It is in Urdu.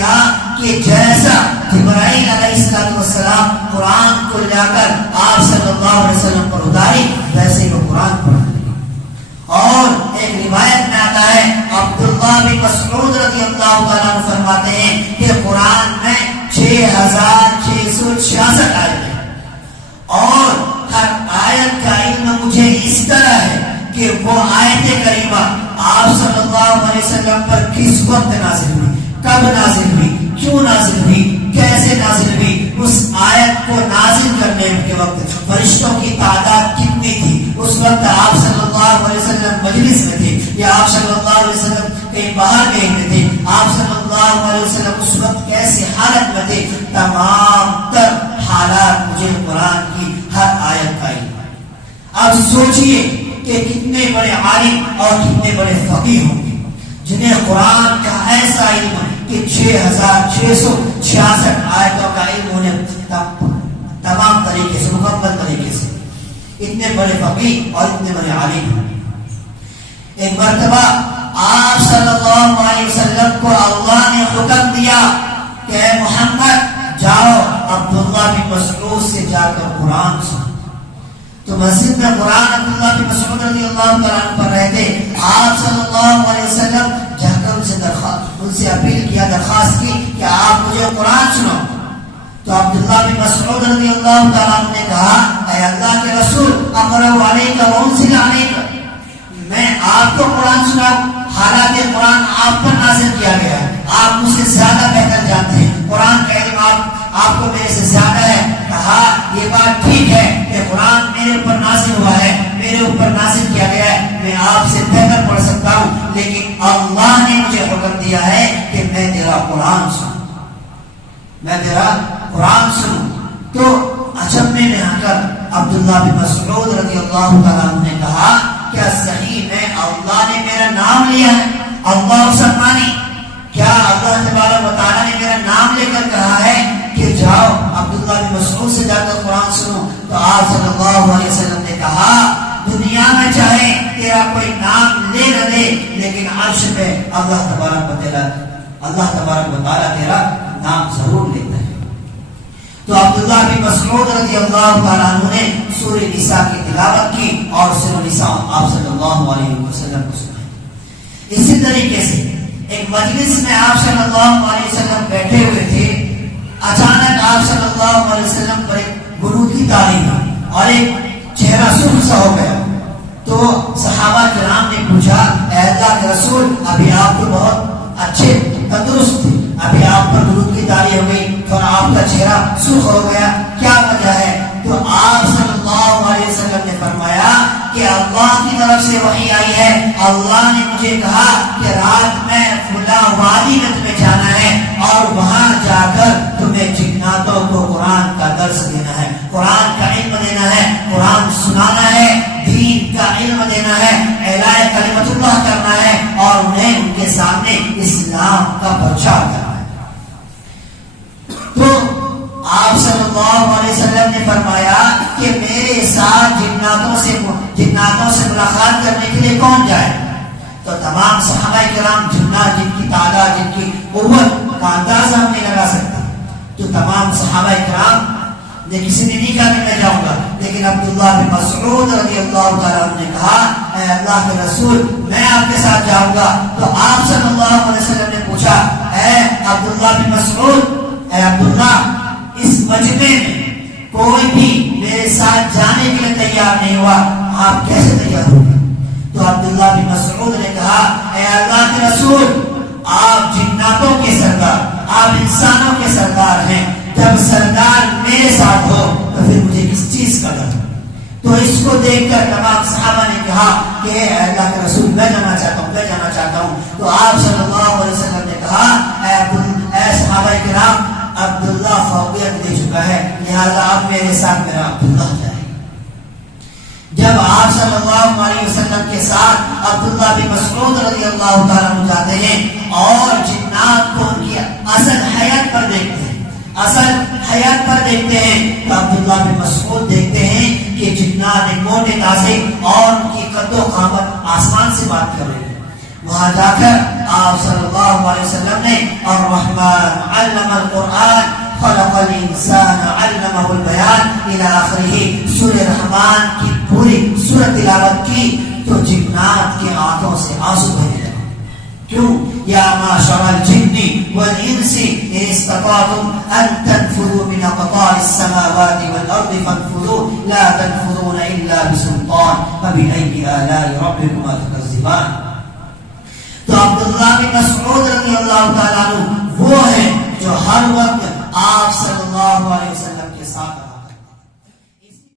دیا کہ جیسا جبرائیل علیہ السلام قرآن کو لا کر آپ صلی اللہ علیہ وسلم پر اتاری ویسے وہ قرآن پڑھنے لگے. اور ایک روایت میں آتا ہے عبداللہ بن مسعود رضی اللہ تعالیٰ عنہ فرماتے ہیں کہ قرآن میں 6666 آیتیں ہیں اور ہر آیت کا علم مجھے اس طرح ہے کہ وہ آیت کریمہ آپ صلی اللہ علیہ وسلم پر کس وقت نازل ہوئی, کب نازل ہوئی, کیوں نازل ہوئی, کیسے نازل ہوئی, اس آیت کو نازل کرنے کے وقت فرشتوں کی تعداد کتنی تھی, اس وقت آپ صلی اللہ علیہ وسلم مجلس میں تھے یا آپ صلی اللہ علیہ وسلم کہیں باہر گئے ہوئے تھے, آپ صلی اللہ علیہ وسلم اس وقت کیسی حالت میں تھے, تمام تر حالات مجھے قرآن کی ہر آیت کا علم. اب سوچئے کہ کتنے بڑے عالم اور کتنے بڑے فقیہ ہوں گے جنہیں قرآن کا ایسا علم کہ 6666 آیتوں کا علم انہیں تمام طریقے سے, مکمل طریقے سے, اتنے بڑے فقیہ اور اتنے بڑے عالم ہیں. ایک مرتبہ آپ صلی اللہ علیہ وسلم کو اللہ نے حکم دیا کہ اے محمد جاؤ عبداللہ بن مسعود سے جا کر قرآن سن. تو مسجد میں قرآن عبداللہ بن مسعود رضی اللہ تعالیٰ عنہ پر رہتے, آپ صلی اللہ علیہ وسلم جا کر ان سے اپیل کیا, درخواست کی کہ آپ مجھے قرآن سنو. تو عبداللہ بن مسعود رضی اللہ تعالیٰ عنہ نے کہا اے اللہ کے رسول اقرأ علیک وانزل علیک, میں آپ کو قرآن سناؤں حالانکہ قرآن آپ پر نازل کیا گیا ہے, آپ مجھ سے زیادہ بہتر جانتے ہیں, قرآن کا علم آپ کو میرے سے زیادہ ہے. کہا یہ بات ٹھیک ہے کہ قرآن میرے اوپر نازل ہوا ہے, میرے اوپر نازل کیا گیا ہے, میں آپ سے بہتر پڑھ سکتا ہوں, لیکن اللہ نے مجھے حکم دیا ہے کہ میں تیرا قرآن سنوں, میں تیرا قرآن سنوں. تو اچھمے میں آ کر عبداللہ بن مسعود رضی اللہ تعالیٰ عنہ نے کہا کیا صحیح میں اللہ نے میرا نام لیا ہے, اللہ سبحانی, کیا اللہ تبارک و تعالیٰ نے میرا نام لے کر کہا ہے کہ جاؤ عبداللہ بن مسعود سے جا کر قرآن سنو. تو آپ صلی اللہ علیہ وسلم نے کہا دنیا میں چاہے تیرا کوئی نام لے نہ لے, لیکن عرش پہ اللہ تبارک و تعالیٰ تیرا نام ضرور لیتا ہے. تو عبداللہ بن مسعود رضی اللہ تعالیٰ عنہ نے سورہ نساء کی تلاوت کی اور سورہ نساء آپ صلی اللہ علیہ وسلم کو سنائی. اسی طریقے سے ایک مجلس میں آپ صلی اللہ علیہ وسلم بیٹھے ہوئے تھے, اچانک آپ صلی اللہ علیہ وسلم پر ایک قنوت کی تعلیم اور ایک چہرہ سرخ سا ہو گیا. تو صحابہ کرام نے پوچھا اے اللہ کے رسول ابھی آپ تو بہت اچھے تندرست تھے, ابھی آپ پر قنوت کی تعلیم ہو گئی اور آپ کا چہرہ سرخ ہو گیا, کیا وجہ ہے؟ تو آپ صلی اللہ علیہ وسلم نے فرمایا کہ اللہ کی طرف سے وحی آئی ہے, اللہ نے مجھے کہا کہ رات میں فلاں وادی میں تمہیں جانا ہے اور وہاں جا کر تمہیں جناتوں کو قرآن کا درس دینا ہے, قرآن کا علم دینا ہے, قرآن سنانا ہے, دین کا علم دینا ہے, اعلاء کلمت اللہ کرنا ہے اور انہیں ان کے سامنے اسلام کا پرچار کرنا ہے. تو آپ صلی اللہ علیہ وسلم نے فرمایا کہ میرے ساتھ جناتوں سے ملاقات کرنے کے لیے کون جائے؟ تو تمام صحابہ کرام جنات جن کی تعداد جن کی قوت کا اندازہ ہم نہیں لگا سکتا, تو تمام صحابہ کرام نے کسی نے نہیں کہا کہ میں جاؤں گا, لیکن عبداللہ بن مسعود رضی اللہ تعالیٰ عنہ نے کہا اے اللہ کے رسول میں آپ کے ساتھ جاؤں گا. تو آپ صلی اللہ علیہ وسلم نے پوچھا اے عبداللہ بن مسعود, اے عبداللہ اس مجمع میں کوئی بھی میرے ساتھ جانے کے لیے تیار نہیں ہوا, آپ کیسے تیار ہوں گے؟ تو عبداللہ بن مسعود نے کہا اے اللہ کے رسول آپ جناتوں کے سردار, آپ انسانوں کے سردار ہیں, جب سردار میرے ساتھ ہو تو پھر مجھے کس چیز کا ڈر؟ تو اس کو دیکھ کر تمام صحابہ نے کہا کہ اے اللہ کے رسول میں جانا چاہتا ہوں. تو آپ صلی اللہ علیہ وسلم نے کہا اے صحابہ کرام عبداللہ فوقیت دے چکا ہے, لہذا آپ میرے ساتھ میرا عبداللہ جائے. جب آپ صلی اللہ علیہ وسلم کے ساتھ عبداللہ بن مسعود رضی اللہ تعالیٰ عنہ جاتے ہیں اور جنات کو ان کی اصل حیات پر دیکھتے ہیں, تو عبداللہ بن مسعود دیکھتے ہیں کہ جنات ایک موٹے تازے اور ان کی قد و قامت آسمان سے بات کر رہے ہیں. وہاں جا کر آپ صلی اللہ علیہ وسلم نے اور الرحمن علم القرآن خلق الانسان علمہ البیان الى آخرہ. سورہ رحمان کی پوری سورہ تلاوت کی تو جنات کی آنکھوں سے آنسو بہنے لگا. کیوں؟ یا معشر الجن والانس ان استطعتم ان تنفذوا من اقطار السماوات والارض فانفذوا لا تنفذون الا بسلطان فبأي آلاء ربكما تكذبان. تو عبداللہ بن مسعود رضی اللہ تعالیٰ عنہ وہ ہے جو ہر وقت آپ صلی اللہ علیہ وسلم